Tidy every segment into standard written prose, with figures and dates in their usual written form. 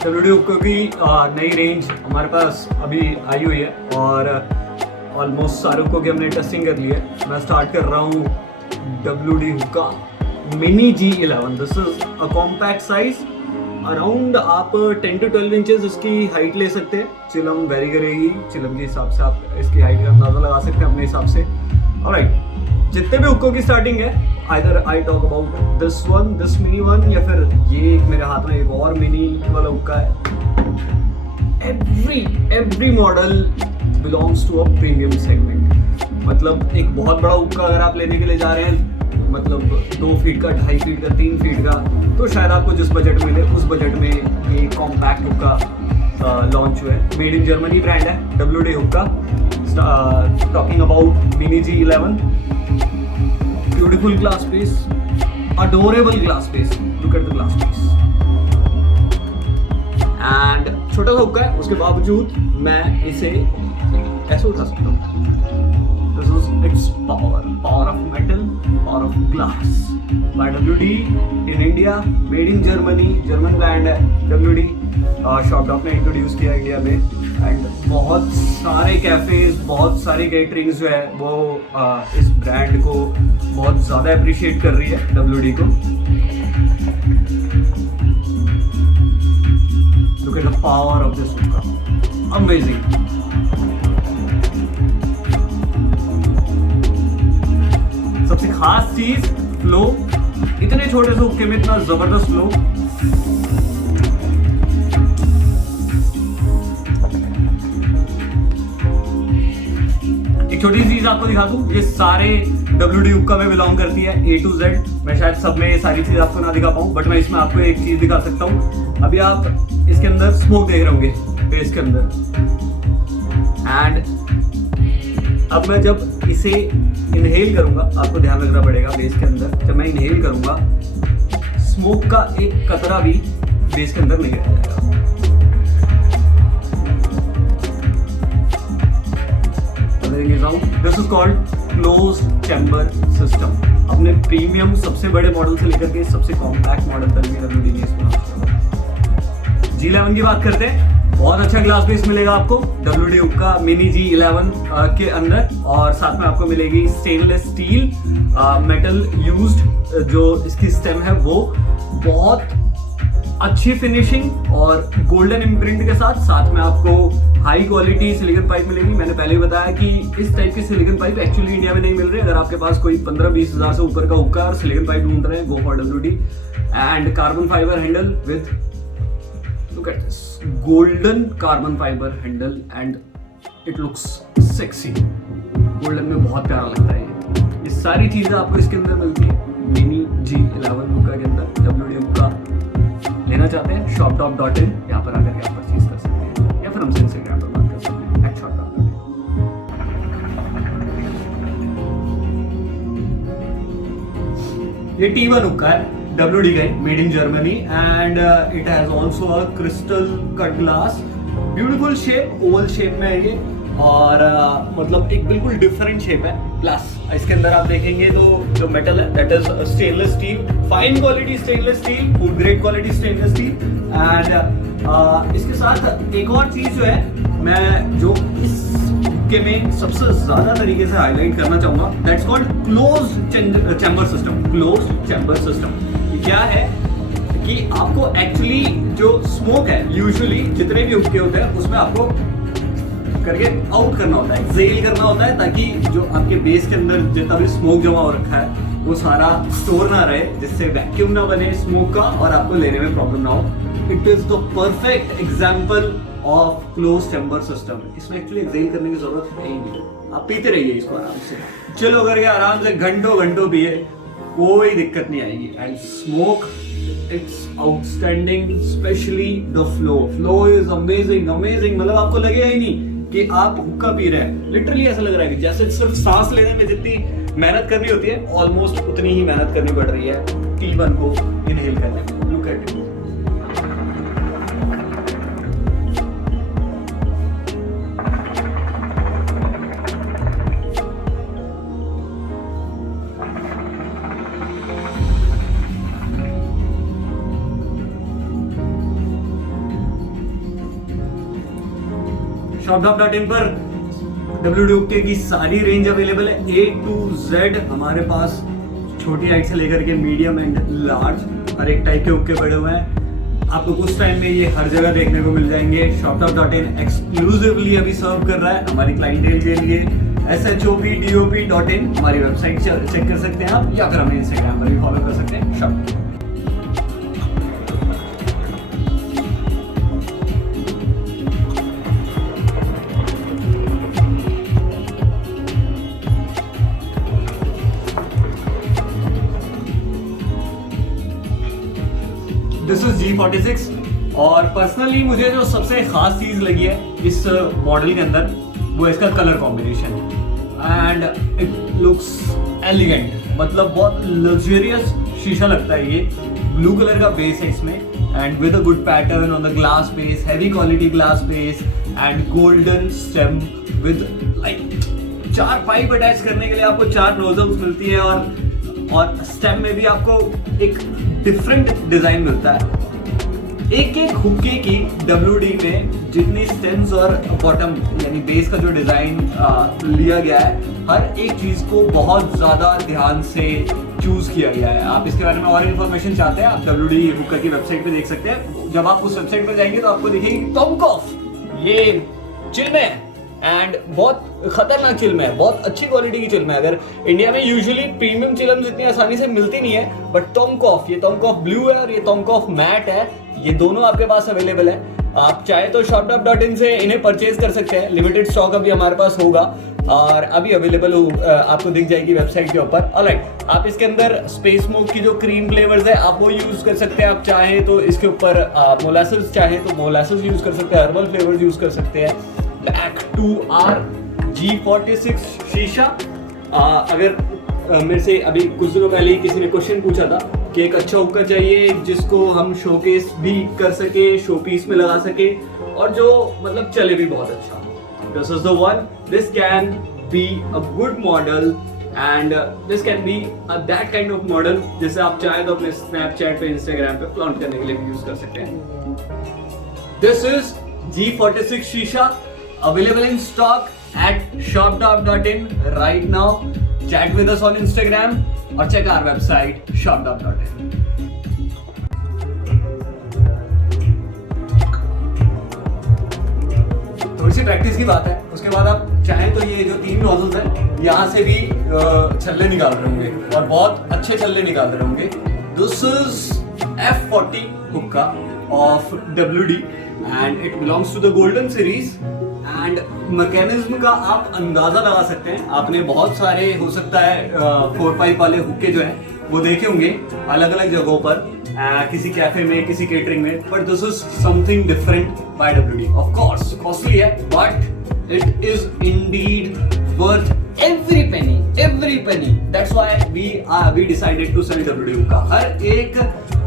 WD हुक्का की नई रेंज हमारे पास अभी आई हुई है और ऑलमोस्ट सारे हुक्कों की हमने टेस्टिंग कर ली है। मैं स्टार्ट कर रहा हूँ WD हुक्का mini G11। This is a compact size. Around आप 10 to 12 इंचेस इसकी हाइट ले सकते हैं। चिलम वेरी करेगी, चिलम के हिसाब से आप इसकी हाइट का अंदाजा लगा सकते हैं अपने हिसाब से। ऑलराइट, जितने भी हुक्कों की स्टार्टिंग है, either I talk about this one, this mini one, या फिर ये एक मेरे हाथ में एक और मिनी वाला हुक्का है। Every model belongs to a premium segment. मतलब एक बहुत बड़ा हुक्का अगर आप लेने के लिए जा रहे हैं, मतलब 2 फीट का, 2.5 फीट का, 3 फीट का, तो शायद आपको जिस बजट में मिले उस बजट में ये कॉम्पैक्ट हुक्का लॉन्च हुआ है। मेड इन जर्मनी ब्रांड है WD हुक्का। Talking about mini G11, beautiful glass piece, adorable glass piece, look at the glass piece. And छोटा सा हुक्का है, उसके बावजूद मैं इसे ऐसे उठा सकता हूँ। This is its power of metal, power of glass. By WD in India, made in Germany, German brand है WD। शॉपडॉग ने इंट्रोड्यूस किया इंडिया में एंड बहुत सारे कैफेज, बहुत सारे केटरिंग्स जो है वो इस ब्रांड को बहुत ज़्यादा अप्रिशिएट कर रही है WD को। Look at the power of this hookah, amazing। सबसे खास चीज फ्लो, इतने छोटे से हुक्के में इतना जबरदस्त फ्लो। एक छोटी सी चीज आपको दिखा दूं, ये सारे WD हुक्का में बिलोंग करती है A to Z। मैं शायद सब में ये सारी चीज आपको ना दिखा पाऊं, बट मैं इसमें आपको एक चीज दिखा सकता हूं। अभी आप इसके अंदर स्मोक देख रहे होंगे बेस के अंदर, एंड अब मैं जब इसे इनहेल करूंगा, आपको ध्यान रखना पड़ेगा बेस के अंदर, जब मैं इनहेल करूंगा स्मोक का एक कतरा भी बेस के अंदर नहीं रह जाएगा। This is called closed chamber system. अपने प्रीमियम सबसे बड़े मॉडल से लेकर के सबसे कॉम्पैक्ट मॉडल तक भी WD ने इसको लॉन्च किया। G11 की बात करते हैं, बहुत अच्छा ग्लास पीस मिलेगा आपको WD हुक्का मिनी G11 के अंदर, और साथ में आपको मिलेगी स्टेनलेस स्टील मेटल यूज्ड। जो इसकी स्टेम है वो बहुत अच्छी फिनिशिंग और गोल्डन इम्प्रिंट के साथ साथ में आपको हाई क्वालिटी सिलिकॉन पाइप मिलेगी। मैंने पहले ही बताया कि इस टाइप की सिलिकॉन पाइप एक्चुअली इंडिया में नहीं मिल रही। अगर आपके पास कोई 15-20 हजार से ऊपर का हुक्का और सिलिकॉन पाइप ढूंढ रहे हैं, go for WD। And carbon fibre handle with, look at this golden carbon fiber handle and it looks sexy। Golden में बहुत प्यारा लगता है ये सारी चीजें आपको इसके अंदर मिलती है मिनी G11 हुक्का के अंदर। WD हुक्का लेना चाहते हैं shoptop.in, यहाँ पर आकर के आप परचेज कर सकते हैं, या फिर हमसे इंस्टाग्राम पर बात कर सकते हैं @shoptop.in। ये T1 हुक्का है WD का, made in Germany, and it has also a crystal cut glass. Beautiful shape, Oval shape में है ये, और मतलब एक बिल्कुल डिफरेंट शेप है। प्लस इसके अंदर आप देखेंगे तो जो मेटल है that is stainless steel, fine quality stainless steel, food grade quality stainless steel. And इसके साथ एक और चीज जो है मैं जो इस हुक्के में सबसे ज्यादा तरीके से हाईलाइट करना चाहूंगा, that's called closed chamber system. Closed chamber system क्या है कि आपको एक्चुअली जो स्मोक है, यूजुअली जितने भी हुक्के होते हैं उसमें आपको करके आउट करना होता है, एक्सेल करना होता है, ताकि जो आपके बेस के अंदर जितना भी स्मोक जमा हो रखा है वो सारा स्टोर ना रहे, जिससे वैक्यूम ना बने स्मोक का और आपको लेने में प्रॉब्लम ना हो। It is the perfect example of close chamber system. इसमें एक्चुअली एक्सेल करने की जरूरत है ही नहीं, आप पीते रहिए इसको आराम से, चलो करके आराम से घंटों घंटों पिए, कोई दिक्कत नहीं आएगी। And smoke it's outstanding, specially the flow is amazing amazing. मतलब आपको लगेगा ही नहीं कि आप हुक्का पी रहे हैं, लिटरली ऐसा लग रहा है कि जैसे सिर्फ सांस लेने में जितनी मेहनत करनी होती है, ऑलमोस्ट उतनी ही मेहनत करनी पड़ रही है T1 को इनहेल करने में। Look at it. shop.in पर WD Hookah की सारी रेंज अवेलेबल है, A to Z हमारे पास, छोटी हाइट से लेकर के मीडियम एंड लार्ज हर एक टाइप के हुक्के पड़े हुए हैं। आपको कुछ टाइम में ये हर जगह देखने को मिल जाएंगे। shop.in एक्सक्लूसिवली अभी सर्व कर रहा है हमारी क्लाइंटेल के लिए। shopdop.in हमारी वेबसाइट चेक कर सकते हैं आप, या फिर हमें इंस्टाग्राम पर भी फॉलो कर सकते हैं शॉप। दिस इज G46 और पर्सनली मुझे जो सबसे खास चीज लगी है इस मॉडल के अंदर वो है इसका colour combination and it looks elegant, मतलब बहुत लग्जरियस शीशा लगता है ये। ब्लू कलर का बेस है इसमें and with a good pattern on the glass base, heavy quality glass base and golden stem with like 4 pipe attach करने के लिए आपको 4 नोजल्स मिलती है और स्टेम में भी आपको एक डिफरेंट डिजाइन मिलता है। एक हुक्के की WD में जितनी स्टेम्स और बॉटम यानी बेस का जो डिजाइन लिया गया है, हर एक चीज को बहुत ज्यादा ध्यान से चूज किया गया है। आप इसके बारे में और इन्फॉर्मेशन चाहते हैं, आप WD Hookah की वेबसाइट पे देख सकते हैं। जब आप उस वेबसाइट पे जाएंगे तो आपको दिखेगी टॉमकॉफ, ये चिल्मे है एंड बहुत खतरनाक चिल्म है, बहुत अच्छी क्वालिटी की चिल्म है। अगर इंडिया में यूजुअली प्रीमियम चिल्म्स इतनी आसानी से मिलती नहीं है, बट टॉमकॉफ, ये टॉमकॉफ ब्लू है और ये टॉमकॉफ मैट है, ये दोनों आपके पास अवेलेबल है। आप चाहे तो shop.in से इन्हें परचेज कर सकते हैं। लिमिटेड स्टॉक अभी हमारे पास होगा और अभी अवेलेबल आपको दिख जाएगी वेबसाइट के ऊपर। ऑलराइट, आप इसके अंदर स्पेस स्मोक की जो क्रीम फ्लेवर्स है आप वो यूज कर सकते हैं। आप चाहे तो इसके ऊपर मोलासेस चाहे तो मोलासेस यूज कर सकते हैं, हर्बल फ्लेवर्स यूज कर सकते हैं। बैक टू आर G46 शीशा। अगर मेरे से अभी कुछ दिनों पहले ही किसी ने क्वेश्चन पूछा था कि एक अच्छा हुक्का चाहिए जिसको हम शोकेस भी कर सके, शो पीस में लगा सके और जो मतलब चले भी बहुत अच्छा। This is the one. This can be a good model and this can be that kind of model जिसे आप चाहे तो अपने Snapchat पे, Instagram पे फ्लॉन्ट करने के लिए भी यूज कर सकते हैं। This is G46 शीशा available in stock at shop.in right now. Chat with us on Instagram or check our website shop.in. थोड़ी सी प्रैक्टिस की बात है, उसके बाद आप चाहें तो ये जो 3 नोजल्स हैं यहाँ से भी छल्ले निकाल रहे होंगे और बहुत अच्छे छल्ले निकाल रहे होंगे। This is F40 Hookah of WD and it belongs to the Golden series. And mechanism का आप अंदाजा लगा सकते हैं। आपने बहुत सारे हो सकता है 4 पाइप वाले हुक्के जो हैं वो देखे होंगे अलग अलग जगहों पर, किसी कैफे में, किसी केटरिंग में, but this is something different by WD। Of course costly है but it is indeed worth every penny. That's why we decided to sell WD Hookah। हर एक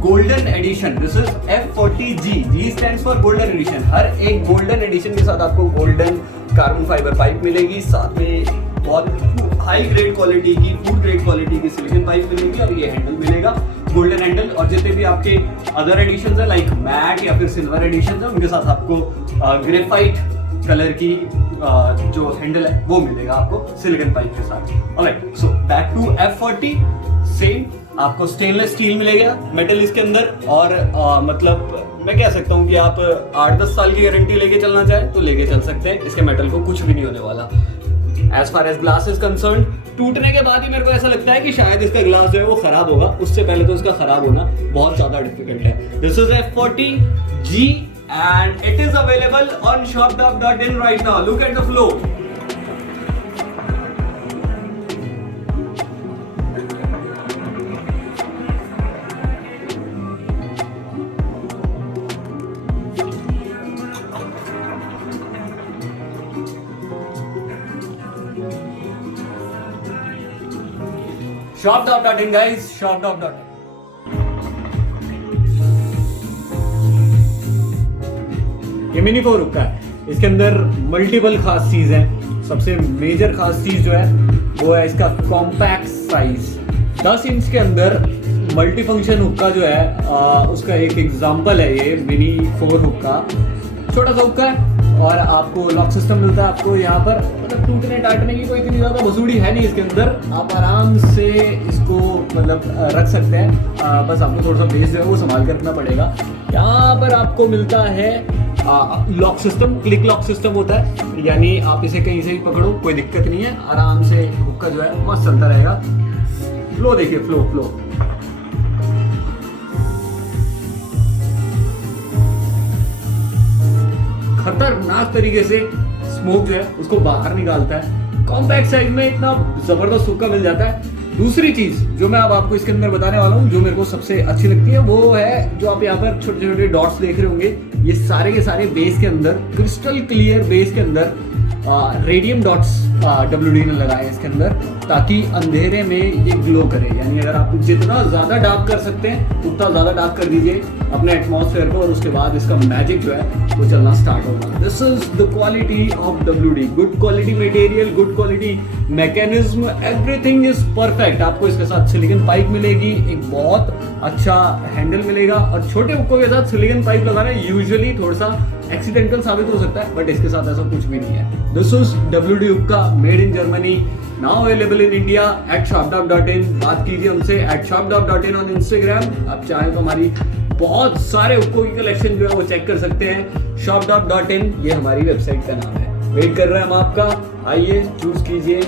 golden edition, this is F40G, G stands for golden edition. हर एक golden addition के साथ आपको golden carbon fibre pipe मिलेगी, साथ में बहुत हाई ग्रेड क्वालिटी की, फूड ग्रेड क्वालिटी की सिलिकॉन पाइप मिलेगी और ये हैंडल मिलेगा गोल्डन हैंडल। और जितने भी आपके अदर एडिशंस है लाइक मैट या फिर सिल्वर एडिशन है उनके साथ आपको ग्रेफाइट कलर की जो हैंडल है वो मिलेगा आपको सिलिकॉन पाइप के साथ। Alright, so back to F40, same आपको स्टेनलेस स्टील मिलेगा मेटल इसके अंदर और मतलब मैं कह सकता हूँ कि आप 8-10 साल की गारंटी लेके चलना चाहे तो लेके चल सकते हैं। इसके मेटल को कुछ भी नहीं होने वाला। As far as glass is concern, टूटने के बाद ही मेरे को ऐसा लगता है कि शायद इसका ग्लास जो है वो खराब होगा, उससे पहले तो इसका खराब होना बहुत ज्यादा डिफिकल्ट है। This is F40G and it is available on shop.in right now. Look at the flow. shop.in guys, shop.in। ये मिनी 4 हुक्का है, इसके अंदर मल्टीपल खास चीज है। सबसे मेजर खास चीज जो है वो है इसका कॉम्पैक्ट साइज। 10 इंच के अंदर मल्टी फंक्शन हुक्का जो है उसका एक एग्जांपल है ये मिनी 4 हुक्का। छोटा सा हुक्का है और आपको लॉक सिस्टम मिलता है आपको यहाँ पर। मतलब टूटने टाटने की कोई इतनी ज़्यादा बसूड़ी है नहीं इसके अंदर, आप आराम से इसको मतलब रख सकते हैं। बस आपको थोड़ा सा बेस जो है वो संभाल कर रखना पड़ेगा। यहाँ पर आपको मिलता है lock system, click lock system होता है, यानी आप इसे कहीं से भी पकड़ो कोई दिक्कत नहीं है, आराम से हुक्का जो है मस्त चलता रहेगा। फ्लो देखिए, फ्लो खतरनाक तरीके से स्मोक जो है उसको बाहर निकालता है। कॉम्पैक्ट साइज में इतना जबरदस्त हुक्का मिल जाता है। दूसरी चीज जो मैं अब आपको इसके अंदर बताने वाला हूँ, जो मेरे को सबसे अच्छी लगती है, वो है जो आप यहाँ पर छोटे छोटे डॉट्स देख रहे होंगे, ये सारे के सारे बेस के अंदर क्रिस्टल क्लियर बेस के अंदर रेडियम डॉट्स WD ने लगाए इसके अंदर, ताकि अंधेरे में ये ग्लो करे। यानी अगर आप जितना ज़्यादा डार्क कर सकते हैं उतना ज़्यादा डार्क कर दीजिए अपने एटमॉस्फेयर को, और उसके बाद इसका मैजिक जो है वो चलना स्टार्ट होगा। This is the quality of WD, good quality material, good quality mechanism, everything is perfect. आपको इसके साथ सिलिकॉन पाइप मिलेगी, एक बहुत अच्छा हैंडल मिलेगा, और छोटे हुक्कों के साथ सिलिकॉन पाइप लगाना यूजुअली थोड़ा सा एक्सीडेंटल साबित हो सकता है, बट इसके साथ ऐसा कुछ भी नहीं है। दिस इज WD हुक्का made in Germany, now available in India at shopdop.in। बात कीजिए हमसे एट shopdop.in ऑन इंस्टाग्राम। आप चाहें तो हमारी बहुत सारे हुक्कों की कलेक्शन जो है वो चेक कर सकते हैं। shopdop.in ये हमारी वेबसाइट का नाम है। वेट कर रहे हैं हम आपका, आइए चूज कीजिए।